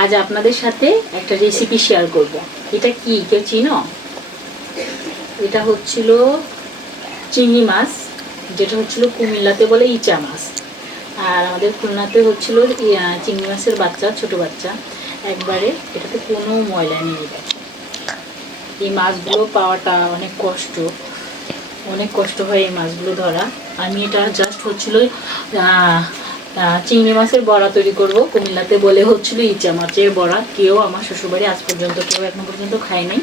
আজ আপনাদের সাথে একটা রেসিপি শেয়ার করব। এটা কি কেউ চিনো? এটা হচ্ছিল চিংড়ি মাছ, যেটা হচ্ছিল কুমিল্লাতে বলে ইচা মাছ, আর আমাদের খুলনাতে হচ্ছিল চিংড়ি মাছের বাচ্চা, ছোট বাচ্চা। একবারে এটাতে কোনো ময়লা নেই। এই মাছগুলো পাওয়াটা অনেক কষ্ট হয় এই মাছগুলো ধরা। আমি এটা জাস্ট হচ্ছিল চিংড়ি মাছের বড়া তৈরি করব। কুমিল্লাতে বলে হচ্ছিল ইচা মাছের বড়া। কেউ আমার শ্বশুরবাড়ি আজ পর্যন্ত এখনো পর্যন্ত খায় নাই।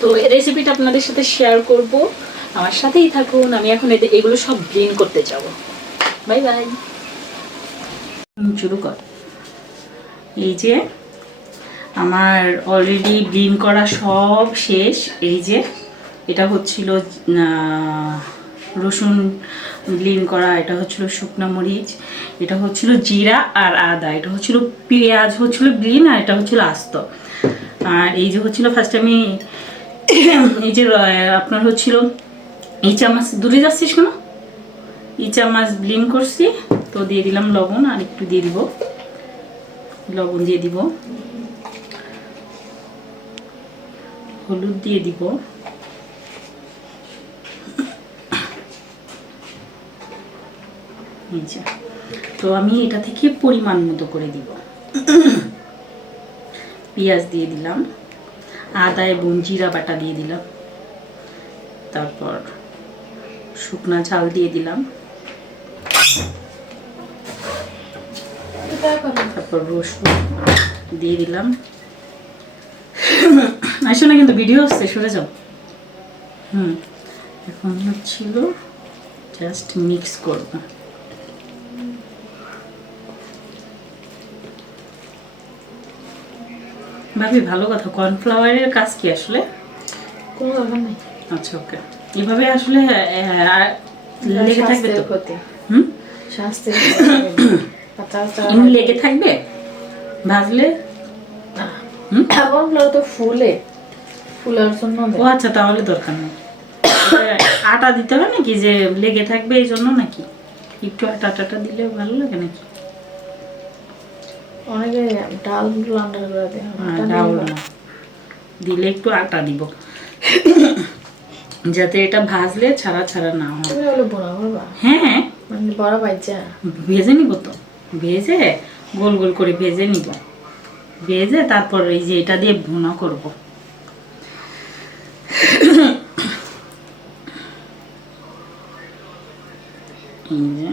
তো এই রেসিপিটা আপনাদের সাথে শেয়ার করব, আমার সাথেই থাকুন। আমি এখন এগুলো সব ব্লেন্ড করতে যাব। Bye bye. শুরু কর। এই যে আমার অলরেডি ব্লেন্ড করা সব শেষ। এই যে এটা হচ্ছিল রসুন ব্লেন্ড করা, এটা হচ্ছিল শুকনা মরিচ, এটা হচ্ছিল জিরা আর আদা, এটা হচ্ছিল পেঁয়াজ হচ্ছিল ব্লেন্ড, আর এটা হচ্ছিল আস্ত। আর এই যে হচ্ছিল ফার্স্ট আমি এই যে আপনার হচ্ছিল ইচা মাছ, দূরে যাচ্ছিস কেন? ইচা মাছ ব্লেন্ড করছি, তো দিয়ে দিলাম লবণ, আর একটু দিয়ে দিব লবণ, দিয়ে দিব হলুদ, দিয়ে দিব তো আমি এটা থেকে পরিমাণ মতো করে দিব। পেঁয়াজ দিয়ে দিলাম, আদা এবং জিরা বাটা দিয়ে দিলাম, তারপর শুকনা ঝাল দিয়ে দিলাম, তারপর রসুন দিয়ে দিলাম। আসো না, কিন্তু ভিডিও হচ্ছে, সরে যাও। এখন হচ্ছিল জাস্ট মিক্স করব। ভাবি ভালো কথা, কর্নফ্লাওয়ারের কাজ কি আসলে? কোনো দরকার নেই। আচ্ছা, ওকে। এভাবে আসলে লেগে থাকবে তো? শাস্তি লেগে থাকবে ভাজলে। কর্নফ্লাওয়ার তো ফুলার জন্য। ও আচ্ছা, তাহলে দরকার নেই। আটা দিতে হয় নাকি যে লেগে থাকবে এই জন্য? নাকি একটু আটা দিলে ভালো লাগে নাকি? অনেকে ডাল ব্লান্ডার করে দেয়, ডাল না দিলে একটু আটা দিব, যাতে এটা ভাজলে ছাড়া ছাড়া না হয়। তুমি বলে বড়া করবা? হ্যাঁ, মানে বড়া বাইচা ভেজে নিব তো, ভেজে গোল গোল করে ভেজে নিব, ভেজে তারপর এই যে এটা দিয়ে ভুনা করব। এই যে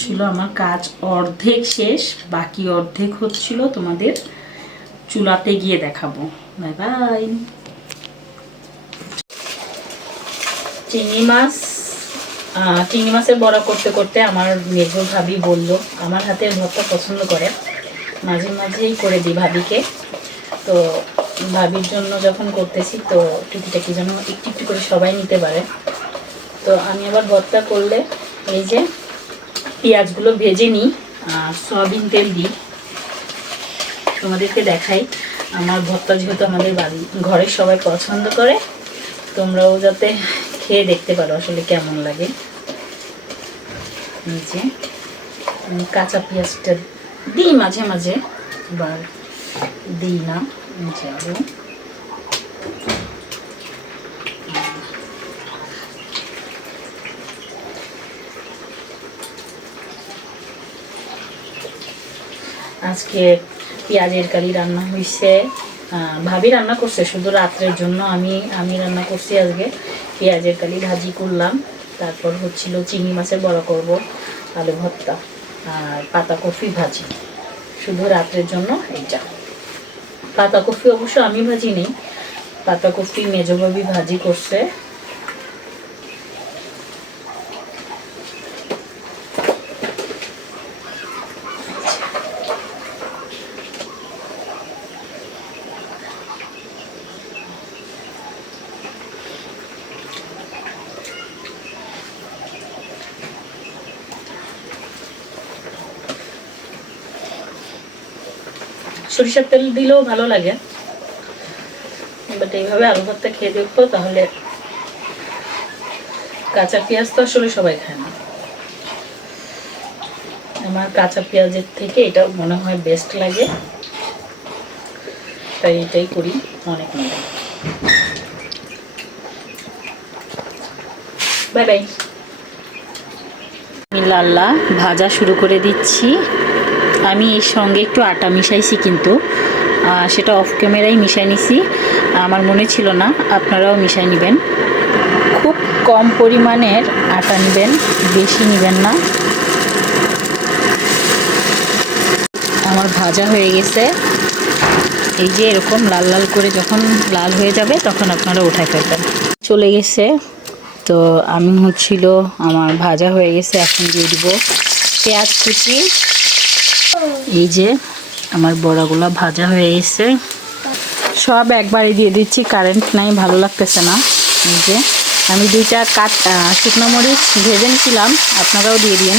ছিল আমার কাজ অর্ধেক শেষ, বাকি অর্ধেক হচ্ছিল তোমাদের চুলাতে গিয়ে দেখাবো। Bye bye. চিংড়ি মাছের বড়া করতে করতে আমার মেজো ভাবি বলল, আমার হাতের ভর্তা পছন্দ করে, মাঝে মাঝেই করে দিই ভাবিকে। তো ভাবির জন্য যখন করতেছি, তো টুকিটাকি যেন একটু একটু করে সবাই নিতে পারে। তো আমি আবার ভর্তা করলে এই যে পেঁয়াজগুলো ভেজে নিই, সয়াবিন তেল দিই। তোমাদেরকে দেখাই আমার ভর্তা, যেহেতু আমাদের বাড়ি ঘরের সবাই পছন্দ করে, তোমরাও যাতে খেয়ে দেখতে পারো আসলে কেমন লাগে। এই যে কাঁচা পেঁয়াজটা দিই মাঝে মাঝে, এবার দিই না। আজকে পেঁয়াজের কারি রান্না হয়েছে, ভাবি রান্না করছে শুধু রাত্রের জন্য। আমি রান্না করছি আজকে। পেঁয়াজের কারি ভাজি করলাম, তারপর হচ্ছিল চিংড়ি মাছের বড়া করব, আলু ভর্তা, আর পাতাকপি ভাজি, শুধু রাত্রের জন্য এইটা। পাতাকপি অবশ্য আমি ভাজি নেই, পাতাকপি মেজো ভাবি ভাজি করছে। সরিষার তেল দিলেও ভালো লাগে, বাট এইভাবে আলু ভর্তা খেয়ে দেখবো। তাহলে কাঁচা পেঁয়াজ তো আসলে সবাই খায় না, আমার কাঁচা পেঁয়াজের থেকে এটা মনে হয় বেস্ট লাগে, তাই এটাই করি অনেক মজা। Bye bye. আমি লাল্লা ভাজা শুরু করে দিচ্ছি। আমি এর সঙ্গে একটু আটা মিশাইছি, কিন্তু সেটা অফ ক্যামেরায় মিশাই নিছি, আমার মনে ছিল না। আপনারাও মিশাই নেবেন, খুব কম পরিমাণের আটা নেবেন, বেশি নেবেন না। আমার ভাজা হয়ে গেছে, এই যে এরকম লাল লাল করে যখন লাল হয়ে যাবে তখন আপনারা উঠায় ফেলবেন। চলে গেছে, তো আমি হচ্ছিল আমার ভাজা হয়ে গেছে। এখন দিয়ে দিব পেঁয়াজ কুচি। এই যে আমার বড়াগুলো ভাজা হয়ে গেছে, সব একবারে দিয়ে দিচ্ছি, কারেন্ট নাই, ভালো লাগতেছে না। এই যে আমি 2টা শুকনো মরিচ ভেজে নিয়েছিলাম, আপনারাও দিয়ে দিন।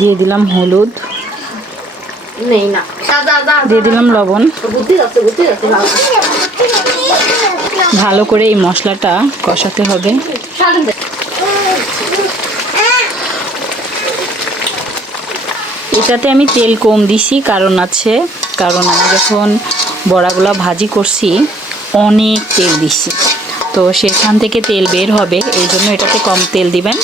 দিয়ে দিলাম হলুদ, দিয়ে দিলাম লবণ। ভালো করে এই মশলাটা কষাতে হবে। এটাতে আমি তেল কম দিছি, কারণ আছে, কারণ আমি যখন বড়াগুলা ভাজি করছি অনেক তেল দিছি, তো সেখান থেকে তেল বের হবে, এই জন্য এটাতে কম তেল দিবেন।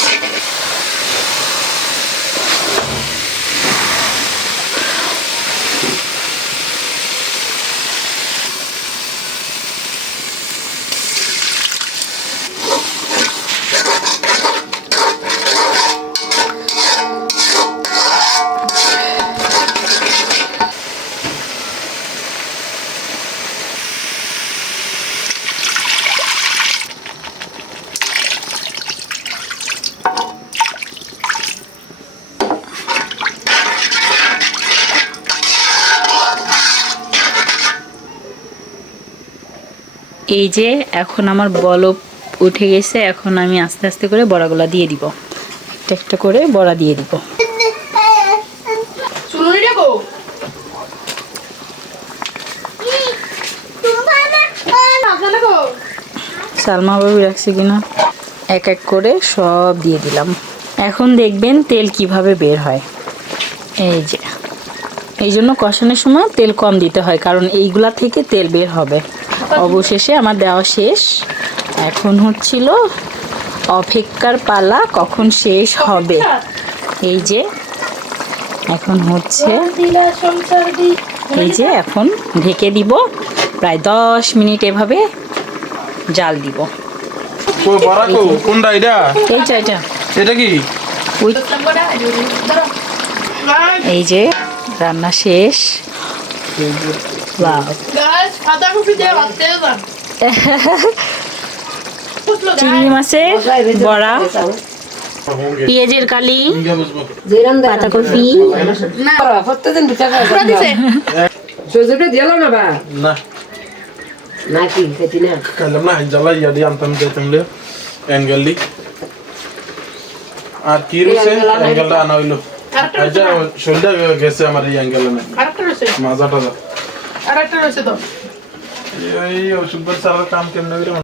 এই যে এখন আমার বলক উঠে গেছে, এখন আমি আস্তে আস্তে করে বড়াগুলা দিয়ে দিব, একটা একটা করে বড়া দিয়ে দিব। সালমা বাবু রাখছি কিনা, এক এক করে সব দিয়ে দিলাম। এখন দেখবেন তেল কিভাবে বের হয়। এই যে এই জন্য কষানোর সময় তেল কম দিতে হয়, কারণ এইগুলা থেকে তেল বের হবে। অবশেষে আমার দেওয়া শেষ, এখন হচ্ছিল অপেক্ষার পালা, কখন শেষ হবে। এই যে এখন হচ্ছে, এই যে এখন ঢেকে দিব, প্রায় 10 মিনিট এভাবে জাল দিব। এটা কি? এই যে রান্না শেষ। চিংড়ি মাছের বড়া, পেঁয়াজের কালি, পাতাকপি। আর কি রয়েছে অ্যাঙ্গেলটা আনা হইলো, আচ্ছা শরীরটা গেছে আমার এই অ্যাঙ্গেলে না, মাজাটা আরেকটা রয়েছে তো। এই ওষুধ সারার কাম কেমনে করে